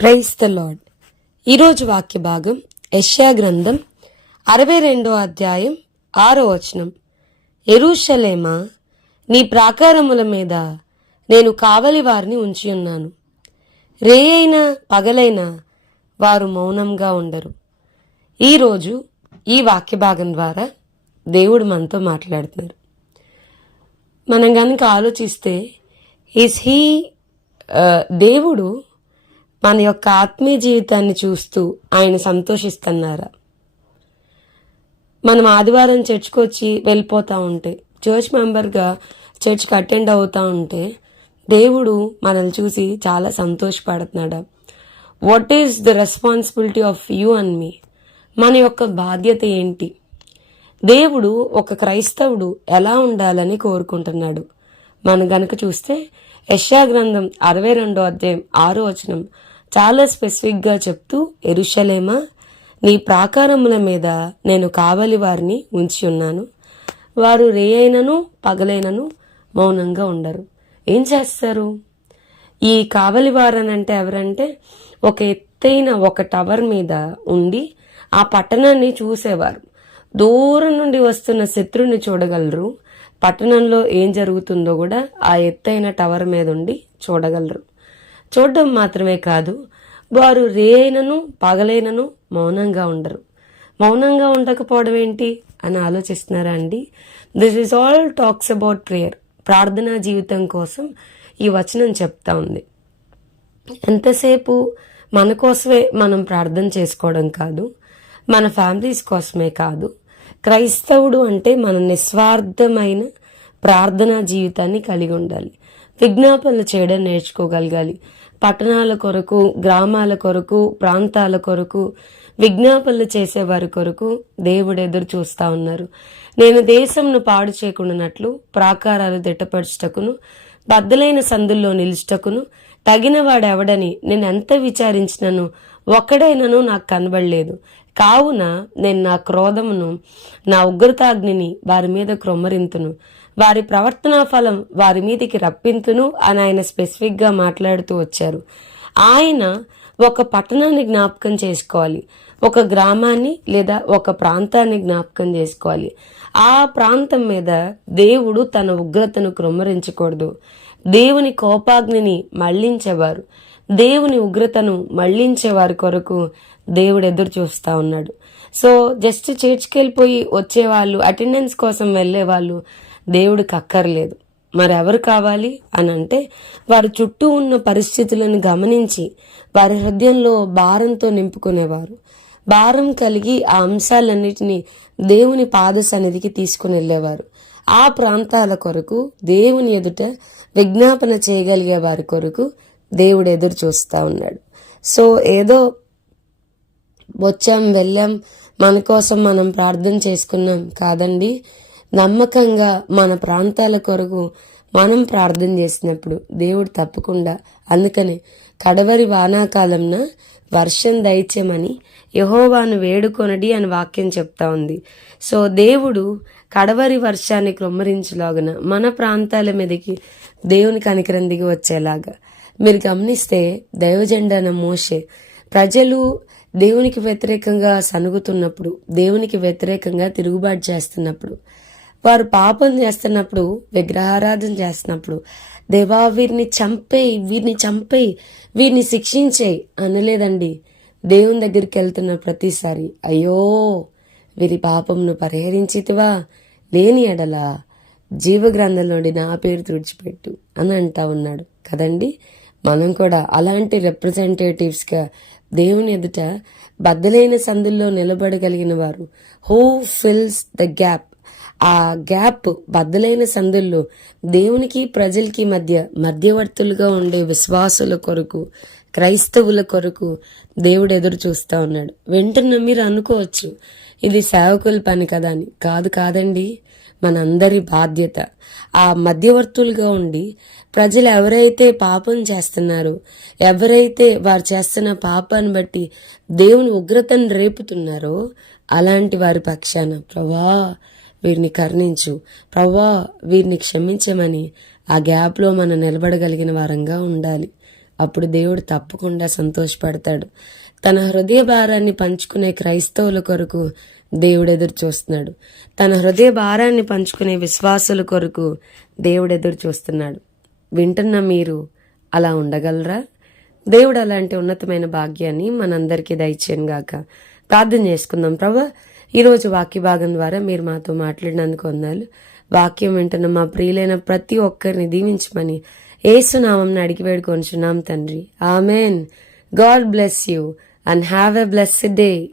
Praise the lord. ఈరోజు వాక్య భాగం యెషయా గ్రంథం 62వ అధ్యాయం 6వ వచనం. యెరూషలేమా, నీ ప్రాకారముల మీద నేను కావలి వారిని ఉంచి ఉన్నాను. రేయైనా పగలైనా వారు మౌనంగా ఉండరు. ఈరోజు ఈ వాక్య భాగం ద్వారా దేవుడు మనతో మాట్లాడుతున్నారు. మనం కనుక ఆలోచిస్తే దేవుడు మన యొక్క ఆత్మీయ జీవితాన్ని చూస్తూ ఆయన సంతోషిస్తున్నారా? మనం ఆదివారం చర్చ్కి వచ్చి వెళ్ళిపోతూ ఉంటే, చర్చ్ మెంబర్గా చర్చ్కి అటెండ్ అవుతూ ఉంటే దేవుడు మనల్ని చూసి చాలా సంతోషపడుతున్నాడా? What is the responsibility of you and me? మన యొక్క బాధ్యత ఏంటి? దేవుడు ఒక క్రైస్తవుడు ఎలా ఉండాలని కోరుకుంటున్నాడు? మనం గనక చూస్తే యెషయా గ్రంథం 62వ అధ్యాయం 6వ వచనం చాలా స్పెసిఫిక్గా చెప్తూ, యెరూషలేమా, నీ ప్రాకారముల మీద నేను కావలి వారిని ఉంచి ఉన్నాను. వారు రేయైనను పగలైనను మౌనంగా ఉండరు. ఏం చేస్తారు? ఈ కావలి వారనంటే ఎవరంటే, ఒక ఎత్తైన ఒక టవర్ మీద ఉండి ఆ పట్టణాన్ని చూసేవారు. దూరం నుండి వస్తున్న శత్రువుని చూడగలరు. పట్టణంలో ఏం జరుగుతుందో కూడా ఆ ఎత్తైన టవర్ మీద ఉండి చూడగలరు. చూడడం మాత్రమే కాదు, వారు రేయైనను పగలైనను మౌనంగా ఉండరు. మౌనంగా ఉండకపోవడం ఏంటి అని ఆలోచిస్తున్నారా అండి? This is all talks about prayer. ప్రార్థనా జీవితం కోసం ఈ వచనం చెప్తా ఉంది. ఎంతసేపు మన కోసమే మనం ప్రార్థన చేసుకోవడం కాదు, మన ఫ్యామిలీస్ కోసమే కాదు. క్రైస్తవుడు అంటే మన నిస్వార్థమైన ప్రార్థనా జీవితాన్ని కలిగి ఉండాలి. విజ్ఞాపనలు చేయడం నేర్చుకోగలగాలి. పట్టణాల కొరకు, గ్రామాల కొరకు, ప్రాంతాల కొరకు విజ్ఞాపనలు చేసేవారి కొరకు దేవుడు ఎదురు చూస్తా ఉన్నారు. నేను దేశంను పాడు చేయకుండానట్లు ప్రాకారాలు దిట్టపరచుటకును బద్దలైన సందుల్లో నిలుచుటకును తగిన వాడెవడని నేను ఎంత విచారించినను ఒక్కడైనను నాకు కనబడలేదు. కావున నేను నా క్రోధమును, నా ఉగ్రతాగ్నిని వారి మీద క్రొమ్మరింతును, వారి ప్రవర్తనా ఫలం వారి మీదకి రప్పింతును అని ఆయన స్పెసిఫిక్గా మాట్లాడుతూ వచ్చారు. ఆయన ఒక పట్టణాన్ని జ్ఞాపకం చేసుకోవాలి, ఒక గ్రామాన్ని లేదా ఒక ప్రాంతాన్ని జ్ఞాపకం చేసుకోవాలి. ఆ ప్రాంతం మీద దేవుడు తన ఉగ్రతను క్రొమ్మరించకూడదు. దేవుని కోపాగ్నిని మళ్లించేవారు, దేవుని ఉగ్రతను మళ్లించేవారి కొరకు దేవుడు ఎదురు చూస్తా ఉన్నాడు. సో జస్ట్ చర్చ్కి వెళ్ళిపోయి వచ్చేవాళ్ళు, అటెండెన్స్ కోసం వెళ్లే వాళ్ళు దేవుడికి అక్కర్లేదు. మరి ఎవరు కావాలి అని అంటే, వారి చుట్టూ ఉన్న పరిస్థితులను గమనించి వారి హృదయంలో భారంతో నింపుకునేవారు. భారం కలిగి ఆ అంశాలన్నిటినీ దేవుని పాద సన్నిధికి తీసుకుని వెళ్ళేవారు. ఆ ప్రాంతాల కొరకు దేవుని ఎదుట విజ్ఞాపన చేయగలిగే వారి కొరకు దేవుడు ఎదురు చూస్తా ఉన్నాడు. సో ఏదో వచ్చాం వెళ్ళాం, మన కోసం మనం ప్రార్థన చేసుకున్నాం కాదండి. నమ్మకంగా మన ప్రాంతాల కొరకు మనం ప్రార్థన చేసినప్పుడు దేవుడు తప్పకుండా, అందుకనే కడవరి వానాకాలంన వర్షం దయచేయమని యెహోవాను వేడుకొనడి అని వాక్యం చెప్తా ఉంది. సో దేవుడు కడవరి వర్షాన్ని క్రొమ్మరించలాగున మన ప్రాంతాల మీదకి దేవుని కనికరం దిగి వచ్చేలాగా. మీరు గమనిస్తే దైవజెండాన మోషే ప్రజలు దేవునికి వ్యతిరేకంగా సనుగుతున్నప్పుడు, దేవునికి వ్యతిరేకంగా తిరుగుబాటు చేస్తున్నప్పుడు, వారు పాపం చేస్తున్నప్పుడు, విగ్రహారాధన చేస్తున్నప్పుడు, దేవా వీరిని చంపేయి, వీరిని శిక్షించేయి అనలేదండి. దేవుని దగ్గరికి వెళ్తున్న ప్రతిసారి, అయ్యో వీరి పాపంను పరిహరించితివా, లేని ఎడల జీవగ్రంథం నుండి నా పేరు తుడిచిపెట్టు అని అంటా ఉన్నాడు కదండి. మనం కూడా అలాంటి రిప్రజెంటేటివ్స్గా దేవుని ఎదుట బద్దలైన సందుల్లో నిలబడగలిగిన వారు, హూ ఫిల్స్ ద గ్యాప్. ఆ గ్యాప్, బద్దలైన సందుల్లో దేవునికి ప్రజలకి మధ్యవర్తులుగా ఉండే విశ్వాసుల కొరకు, క్రైస్తవుల కొరకు దేవుడు ఎదురు చూస్తా ఉన్నాడు. వెంటనే మీరు అనుకోవచ్చు, ఇది సేవకుల పని కదా అని. కాదండి, మనందరి బాధ్యత. ఆ మధ్యవర్తులుగా ఉండి ప్రజలు ఎవరైతే పాపం చేస్తున్నారో, ఎవరైతే వారు చేస్తున్న పాపాన్ని బట్టి దేవుని ఉగ్రతను రేపుతున్నారో, అలాంటి వారి పక్షాన ప్రభా వీరిని కరుణించు, ప్రభా వీరిని క్షమించమని ఆ గ్యాప్లో మనం నిలబడగలిగిన వారంగా ఉండాలి. అప్పుడు దేవుడు తప్పకుండా సంతోషపడతాడు. తన హృదయ భారాన్ని పంచుకునే క్రైస్తవుల కొరకు దేవుడు ఎదురు చూస్తున్నాడు. తన హృదయ భారాన్ని పంచుకునే విశ్వాసుల కొరకు దేవుడు ఎదురు చూస్తున్నాడు. వింటున్న మీరు అలా ఉండగలరా? దేవుడు అలాంటి ఉన్నతమైన భాగ్యాన్ని మనందరికీ దయచేయను గాక. ప్రార్థన చేసుకుందాం. ప్రభా, ఈరోజు వాక్య భాగం ద్వారా మీరు మాతో మాట్లాడినందుకు వందనాలు. వాక్యం వింటున్న మా ప్రియులైన ప్రతి ఒక్కరిని దీవించమని యేసు నామమున అడిగి వేడుకొనుచున్నాం తండ్రి. Amen. God bless you and have a blessed day.